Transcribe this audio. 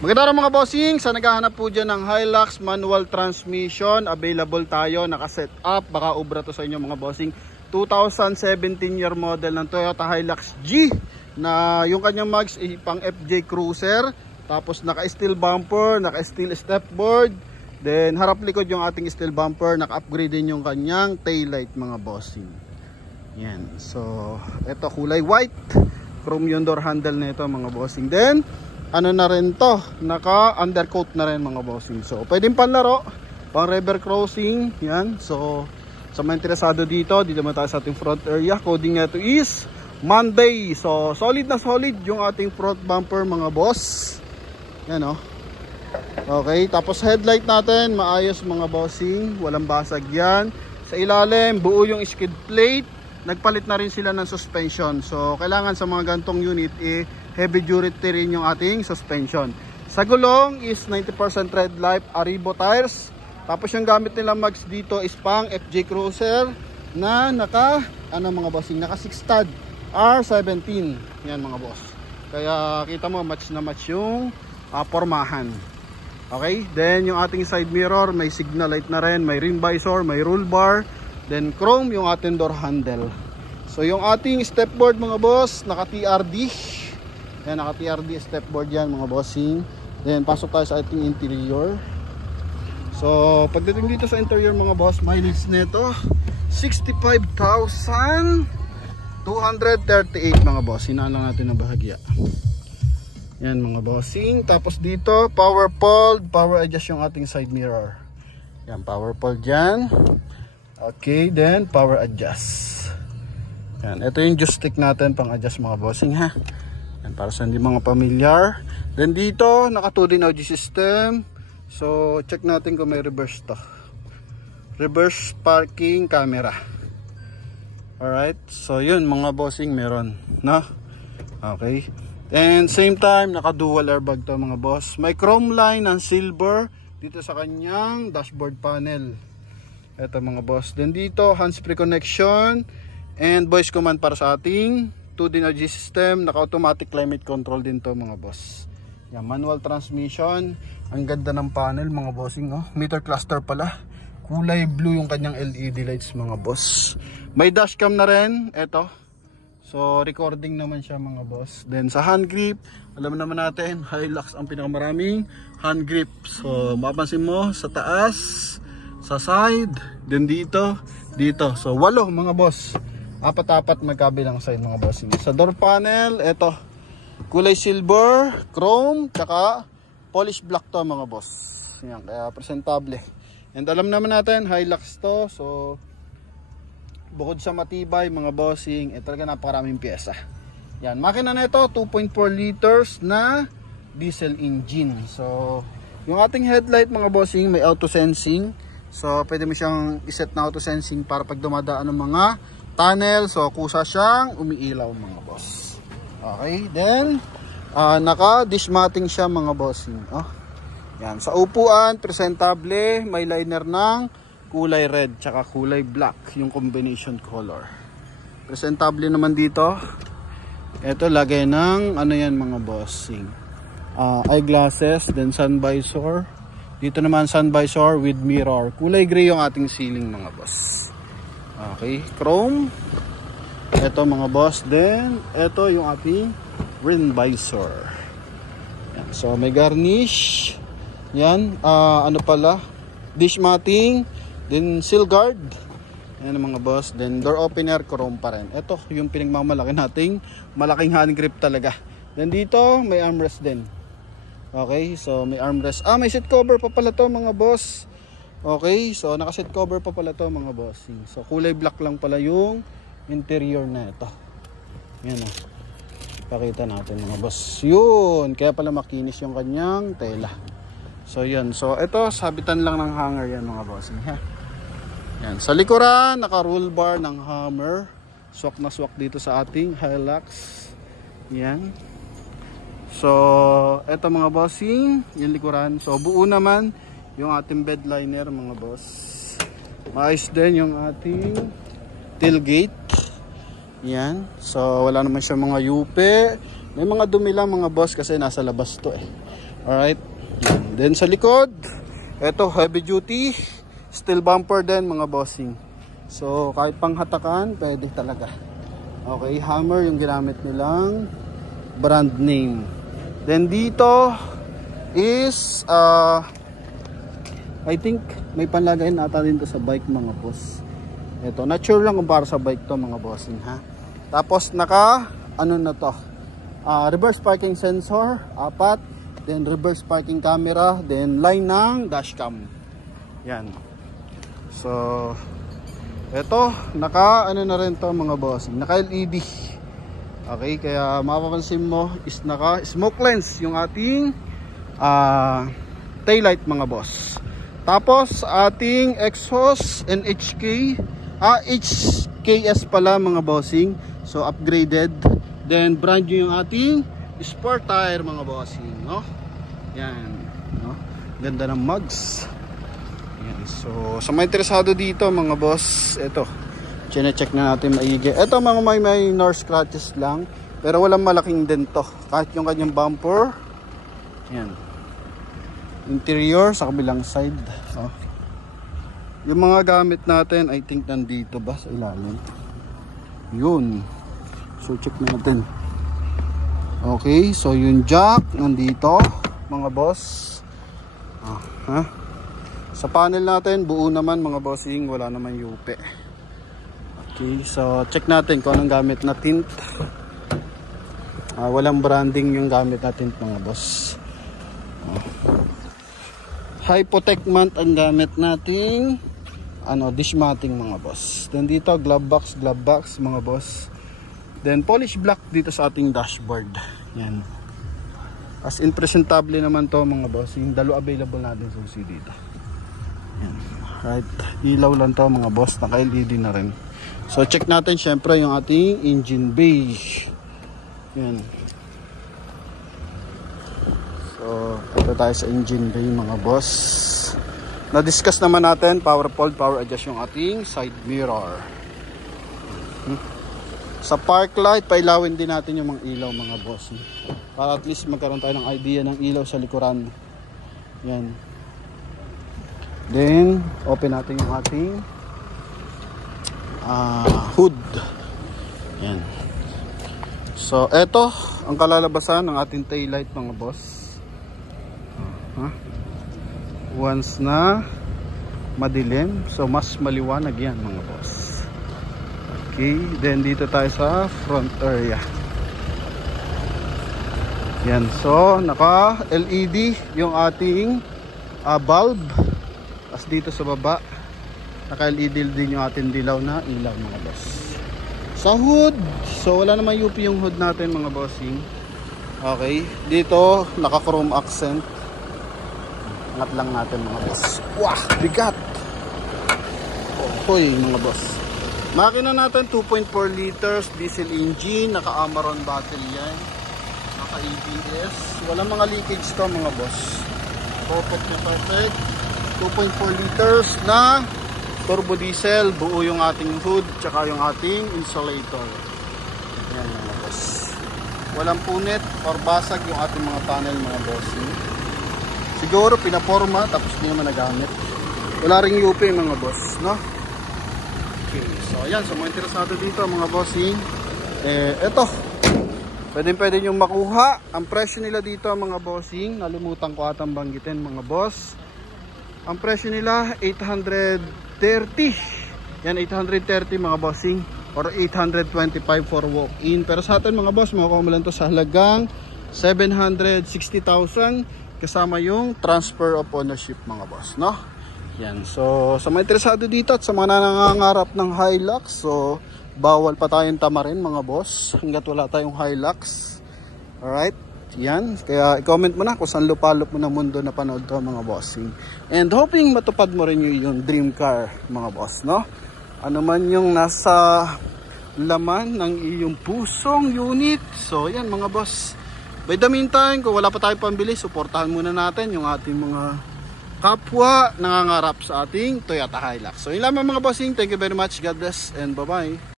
Magandang araw mga bossing, sa naghahanap po dyan ng Hilux manual transmission, available tayo, nakaset up, baka ubra to sa inyo mga bossing. 2017 year model ng Toyota Hilux G na yung kanyang mags pang FJ Cruiser, tapos naka steel bumper, naka steel stepboard, then harap likod yung ating steel bumper, naka-upgrade din yung kanyang taillight mga bossing. Yan, so ito kulay white, chrome yung door handle na ito mga bossing. Then ano na rin to, naka undercoat na rin mga bossing. So pwedeng panlaro, pang river crossing. Yan, so sa mga interesado dito naman tayo sa ating front area. Coding nito is Monday. So solid na solid yung ating front bumper mga boss. Yan o. Okay, tapos headlight natin maayos mga bossing, walang basag yan. Sa ilalim buo yung skid plate. Nagpalit na rin sila ng suspension. So kailangan sa mga gantong unit heavy duty rin yung ating suspension. Sa gulong is 90% red light Aribo tires. Tapos yung gamit nila mags dito is pang FJ Cruiser na naka mga bossing, naka 6 stud R17. Yan mga boss. Kaya kita mo match na match yung pormahan. Okay, then yung ating side mirror may signal light na rin, may rim visor, may roll bar, then chrome yung ating door handle. So yung ating stepboard mga boss naka TRD. Yan, naka TRD stepboard yan mga bossing. Then pasok tayo sa ating interior. So pagdating dito sa interior mga boss, mileage nito 65,238 mga boss. Hinaan lang natin na bahagya. Yan mga bossing. Tapos dito power fold, power adjust yung ating side mirror. Yan, power fold dyan. Okay, then power adjust. Yan, ito yung joystick natin pang adjust mga bossing ha. Yan, para sa hindi mga familiar. Then dito naka 2D audio system. So check natin kung may reverse to. Reverse parking camera. Alright, so yun mga bossing meron, no? Okay, and same time naka dual airbag to mga boss. May chrome line ng silver dito sa kanyang dashboard panel. Ito mga boss. Then dito hands-free connection and voice command para sa ating 2D energy system. Naka automatic climate control din to mga boss. Yan, manual transmission. Ang ganda ng panel mga bossing, oh. Meter cluster pala. Kulay blue yung kanyang LED lights mga boss. May dashcam na rin, eto. So recording naman siya mga boss. Then sa hand grip, alam naman natin Hilux ang pinakamaraming hand grip. So mapapansin mo sa taas, sa side, then dito, dito. So 8 mga boss. Apat-apat magkabilang side mga bossing. Sa door panel, eto. Kulay silver, chrome, tsaka polish black to mga boss. Yan, kaya presentable. And alam naman natin, Hilux to. So, bukod sa matibay mga bossing, talaga napakaraming pyesa. Yan, makina na ito, 2.4 liters na diesel engine. So, yung ating headlight mga bossing, may auto sensing. So, pwede mo siyang iset na auto sensing para pag dumadaan ng mga tunnel. So, kusa siyang umiilaw mga boss. Okay, then naka dish matting siya mga bossing. Oh. Yan, sa upuan presentable, may liner ng kulay red tsaka kulay black yung combination color. Presentable naman dito. Ito lagay ng ano yan mga bossing. Eyeglasses, then sun visor. Dito naman sun visor with mirror. Kulay gray yung ating ceiling mga boss. Okay, chrome. Ito mga boss, then ito yung ating rim visor. Yan. So may garnish. Yan, ano pala, dish matting, then seal guard. Yan mga boss, then door opener chrome pa rin. Ito yung pinagmamalaki nating malaking hand grip talaga. Then dito may armrest din. Okay, so may armrest. May seat cover pa pala to mga boss. Okay, so naka seat cover pa pala to mga bossing. So kulay black lang pala yung interior na ito. Yan o. Pakita natin mga boss. Yun. Kaya pala makinis yung kanyang tela. So yun. So ito sabitan lang ng hanger yan mga boss. Yan. Sa likuran naka roll bar ng Hammer. Swak na swak dito sa ating Hilux. Yan. So ito mga bossing. Yung likuran. So buo naman yung ating bed liner mga boss. Maayos din yung ating tailgate. Yan. So wala naman siya mga yupe. May mga dumi lang mga boss kasi nasa labas to eh. Alright. Then sa likod, ito heavy duty, steel bumper din mga bossing. So kahit panghatakan, pwede talaga. Okay, Hammer yung ginamit nilang brand name. Then dito is I think may panlagayan ata din to sa bike mga boss. Ito, not sure lang kung para sa bike to mga bossing ha. Tapos naka ano na to, reverse parking sensor, 4, then reverse parking camera, then line ng dashcam. Yan. So ito, naka ano na rin to mga bossing, naka LED. Okay, kaya mapapansin mo is naka smoke lens yung ating taillight mga boss. Tapos ating exhaust NHK, HKS pala mga bossing. So upgraded. Then brand new yung ating sport tire mga bossing, no? Yan, no? Ganda ng mugs. Yan. So sa mga interesado dito mga boss, ito. Chine-check na natin maigi. Ito mga may minor scratches lang, pero walang malaking dento. Kahit yung kanyang bumper. Yan. Interior sa kabilang side. Oh. Yung mga gamit natin, I think nandito ba sa ilalim? Yun. So check natin. Okay, so yung jack nandito, mga boss. Sa panel natin, buo naman mga bossing, wala naman yupe. Okay, so check natin kung anong gamit na tint. Walang branding yung gamit na tint mga boss. Hypotech mount ang gamit nating dish matting mga boss. Then dito glove box mga boss. Then polish black dito sa ating dashboard. Yan. As in presentable naman to mga boss. Yung dalo available natin susi dito. Yan. Right. Ilaw lang to mga boss. Naka LED na rin. So check natin syempre yung ating engine bay. Yan. So ito tayo sa engine bay mga boss. Na-discuss naman natin power fold, power adjust yung ating side mirror. Sa park light, pailawin din natin yung mga ilaw mga boss. Para at least magkaroon tayo ng idea ng ilaw sa likuran. Yan. Then, open natin yung ating hood. Yan. So, eto ang kalalabasan ng ating tail light mga boss. Once na madilim, so mas maliwanag yan mga boss. Okay, then dito tayo sa front area. Yan, so naka LED yung ating bulb. As dito sa baba, naka LED din yung ating dilaw na ilaw mga boss. Sa hood, so wala naman UP yung hood natin mga bossing. Okay, dito naka chrome accent. Angat lang natin mga boss. Wah, bigat. Hoy mga boss. Makina natin 2.4 liters diesel engine, naka Amaron battery yan. Naka ABS. Walang mga leakage to mga boss. Perfect na perfect. 2.4 liters na turbo diesel. Buo yung ating hood tsaka yung ating insulator. Yan mga boss. Walang punit or basag yung ating mga panel mga boss. Siguro pinaporma tapos hindi naman nagamit. Wala ring UP mga boss, no? Okay, so ayan, sa mga interesado dito mga bossing, eto, pwede nyo makuha. Ang presyo nila dito mga bossing, nalimutan ko atang banggitin mga boss. Ang presyo nila 830. Yan, 830 mga bossing, or 825 for walk-in. Pero sa atin mga boss, makukuha mo lang to sa halagang 760,000 kasama yung transfer of ownership mga boss, no? Yan, so sa mga interesado dito at sa mga nangangarap ng Hilux, so bawal pa tayong tamarin mga boss hanggat wala tayong Hilux. Alright, yan, kaya i-comment mo na kung saan lupalop mo ng mundo na panood to mga bossing. And hoping matupad mo rin yung dream car mga boss, no? Ano man yung nasa laman ng iyong pusong unit. So yan mga boss, by the meantime, kung wala pa tayong pambili, suportahan muna natin yung ating mga kapwa nangangarap sa ating Toyota Hilux. So yun lamang mga bossing. Thank you very much. God bless and bye-bye.